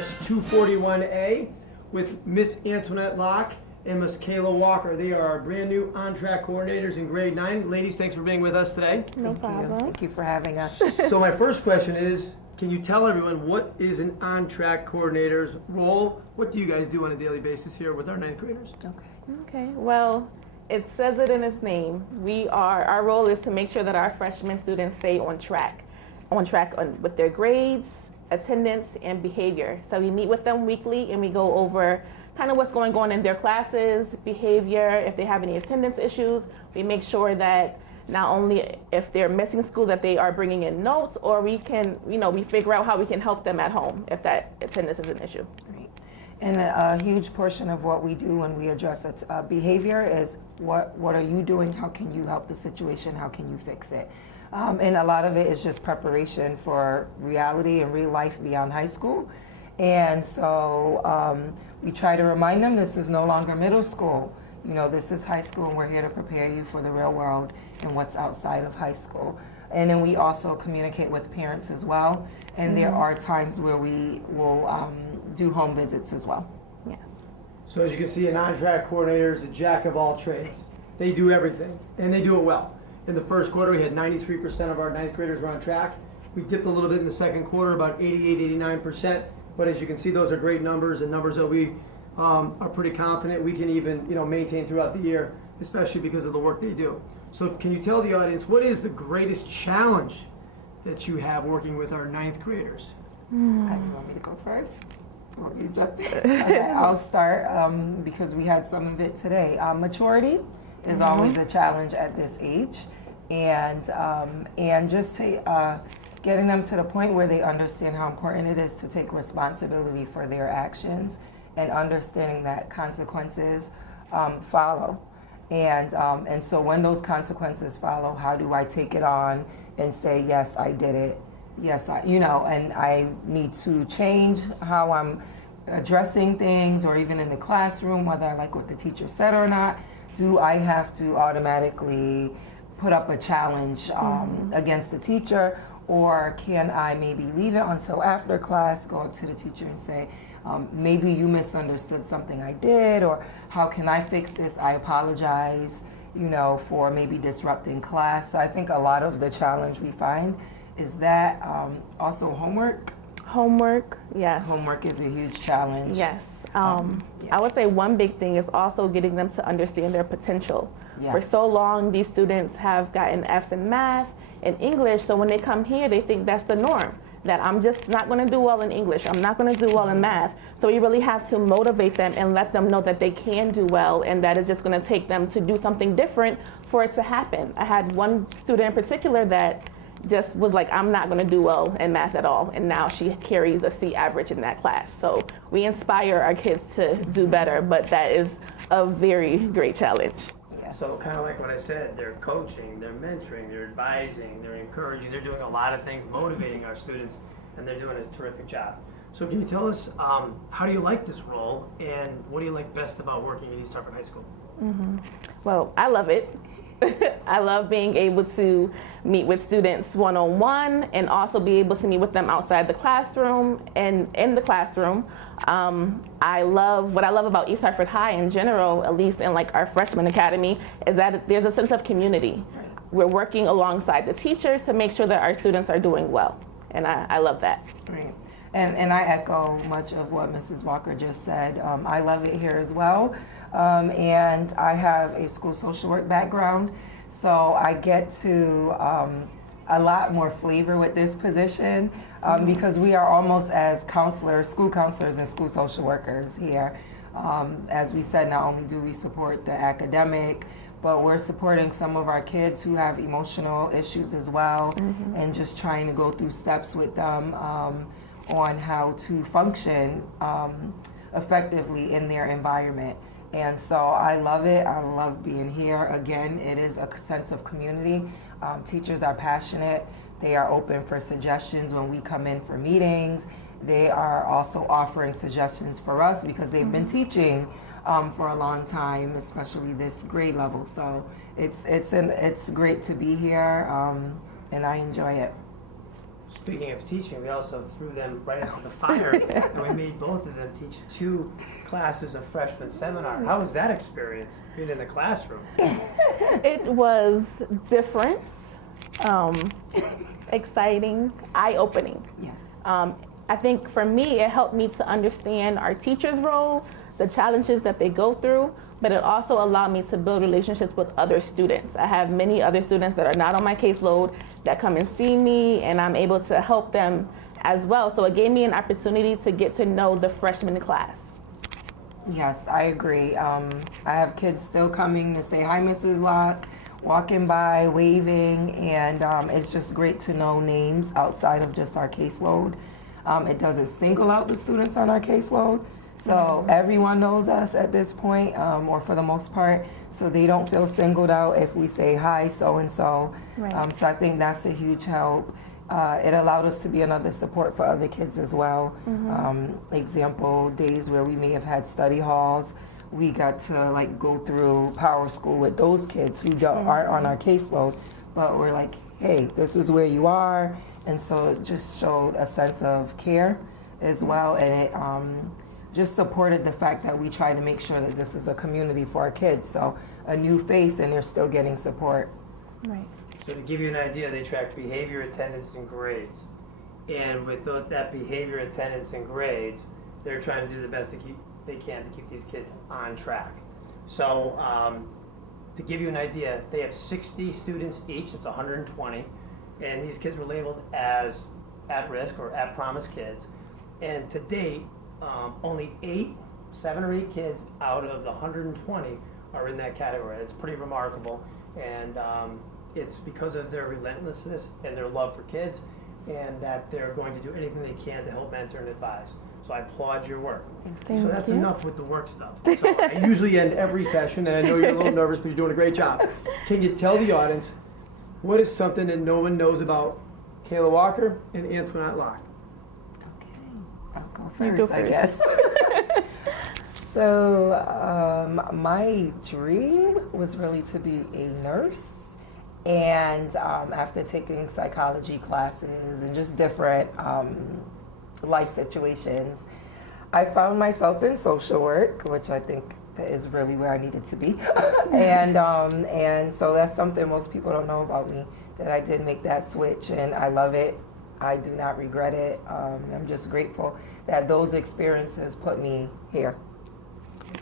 class 241A with Miss Antoinette Locke and Miss Kayla Walker. They are our brand new on-track coordinators in grade 9. Ladies, thanks for being with us today. No problem. Thank you for having us. So my first question is, can you tell everyone what is an on-track coordinator's role? What do you guys do on a daily basis here with our 9th graders? Okay, well, it says it in its name. Our role is to make sure that our freshman students stay on track with their grades, attendance, and behavior. So we meet with them weekly and we go over kind of what's going on in their classes, behavior, if they have any attendance issues. We make sure that not only if they're missing school that they are bringing in notes, or we can, we figure out how we can help them at home if that attendance is an issue. Great. And a huge portion of what we do when we address behavior is what are you doing? How can you help the situation? How can you fix it? And a lot of it is just preparation for reality and real life beyond high school. And so we try to remind them this is no longer middle school. This is high school, and we're here to prepare you for the real world and what's outside of high school. And then we also communicate with parents as well. And there are times where we will do home visits as well. Yes. So as you can see, an on-track coordinator is a jack of all trades. They do everything, and they do it well. In the first quarter, we had 93% of our 9th graders were on track. We dipped a little bit in the second quarter, about 88, 89%. But as you can see, those are great numbers, and numbers that we are pretty confident we can even maintain throughout the year, especially because of the work they do. So can you tell the audience, what is the greatest challenge that you have working with our 9th graders? You want me to go first? Want me to jump in? Okay, I'll start because we had some of it today. Maturity is always a challenge at this age, and just getting them to the point where they understand how important it is to take responsibility for their actions, and understanding that consequences follow. And so when those consequences follow, how do I take it on and say, yes, I did it. Yes, and I need to change how I'm addressing things, or even in the classroom, whether I like what the teacher said or not. Do I have to automatically put up a challenge against the teacher, or can I maybe leave it until after class, go up to the teacher and say, maybe you misunderstood something I did, or how can I fix this? I apologize, for maybe disrupting class. So I think a lot of the challenge we find is that also homework. Homework, yes. Homework is a huge challenge. Yes. I would say one big thing is also getting them to understand their potential. Yes. For so long, these students have gotten F's in math and English, so when they come here, they think that's the norm, that I'm just not going to do well in English, I'm not going to do well in math. So we really have to motivate them and let them know that they can do well, and that it's just going to take them to do something different for it to happen. I had one student in particular that just was like, I'm not going to do well in math at all, and now she carries a C average in that class. So we inspire our kids to do better, but that is a very great challenge. So kind of like what I said, they're coaching, they're mentoring, they're advising, they're encouraging, they're doing a lot of things, motivating our students, and they're doing a terrific job. So can you tell us, how do you like this role, and what do you like best about working at East Hartford High School? Well, I love it. I love being able to meet with students one-on-one, and also be able to meet with them outside the classroom and in the classroom. What I love about East Hartford High in general, at least in like our freshman academy, is that there's a sense of community. We're working alongside the teachers to make sure that our students are doing well, and I love that. Right. And I echo much of what Mrs. Walker just said. I love it here as well. And I have a school social work background, so I get to a lot more flavor with this position because we are almost as counselors, school counselors and school social workers here. As we said, not only do we support the academic, but we're supporting some of our kids who have emotional issues as well, and just trying to go through steps with them on how to function effectively in their environment. And so I love it. I love being here. Again, it is a sense of community. Teachers are passionate. They are open for suggestions when we come in for meetings. They are also offering suggestions for us because they've been teaching for a long time, especially this grade level. So it's great to be here, and I enjoy it. Speaking of teaching, we also threw them right into the fire, and we made both of them teach 2 classes of freshman seminar. How was that experience, being in the classroom? It was different, exciting, eye-opening. Yes. I think for me, it helped me to understand our teacher's role, the challenges that they go through, but it also allowed me to build relationships with other students. I have many other students that are not on my caseload that come and see me, and I'm able to help them as well. So it gave me an opportunity to get to know the freshman class. Yes, I agree. I have kids still coming to say hi, Mrs. Locke, walking by, waving, and it's just great to know names outside of just our caseload. It doesn't single out the students on our caseload, so everyone knows us at this point, or for the most part, so they don't feel singled out if we say hi, so-and-so. Right. So I think that's a huge help. It allowed us to be another support for other kids as well. Example, days where we may have had study halls, we got to like go through Power School with those kids who aren't on our caseload, but we're like, hey, this is where you are. And so it just showed a sense of care as well, and it just supported the fact that we try to make sure that this is a community for our kids. So a new face, and they're still getting support. Right. So to give you an idea, they track behavior, attendance, and grades. And with that behavior, attendance, and grades, they're trying to do the best they can to keep these kids on track. So to give you an idea, they have 60 students each, it's 120, and these kids were labeled as at risk or at promise kids. And to date, only 7 or 8 kids out of the 120 are in that category. It's pretty remarkable, and it's because of their relentlessness and their love for kids, and that they're going to do anything they can to help mentor and advise. So I applaud your work. Thank So that's you. enough with the work stuff. So I usually end every session, and I know you're a little nervous, but you're doing a great job. Can you tell the audience what is something that no one knows about Kayla Walker and Antoinette Locke? I'll go You first, go I first. guess. So my dream was really to be a nurse. And after taking psychology classes and just different life situations, I found myself in social work, which I think is really where I needed to be. And so that's something most people don't know about me, that I did make that switch, and I love it. I do not regret it. I'm just grateful that those experiences put me here.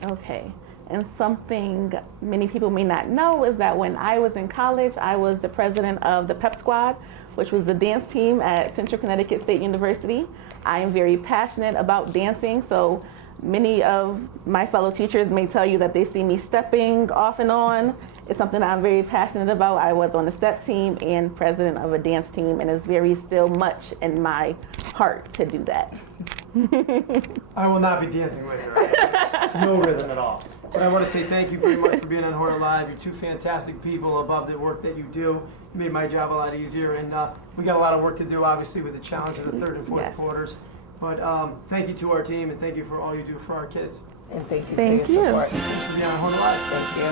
Okay. And something many people may not know is that when I was in college, I was the president of the Pep Squad, which was the dance team at Central Connecticut State University. I am very passionate about dancing, so many of my fellow teachers may tell you that they see me stepping off and on. It's something I'm very passionate about. I was on the step team and president of a dance team, and it's very still much in my heart to do that. I will not be dancing with you. No rhythm at all. But I want to say thank you very much for being on Hornet Live. You're 2 fantastic people above the work that you do. You made my job a lot easier, and we got a lot of work to do, obviously, with the challenge of the 3rd and 4th Yes. quarters. But thank you to our team, and thank you for all you do for our kids. And thank you Thank for your you. support. Thanks for being on Hornet Live. Thank you.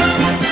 All right.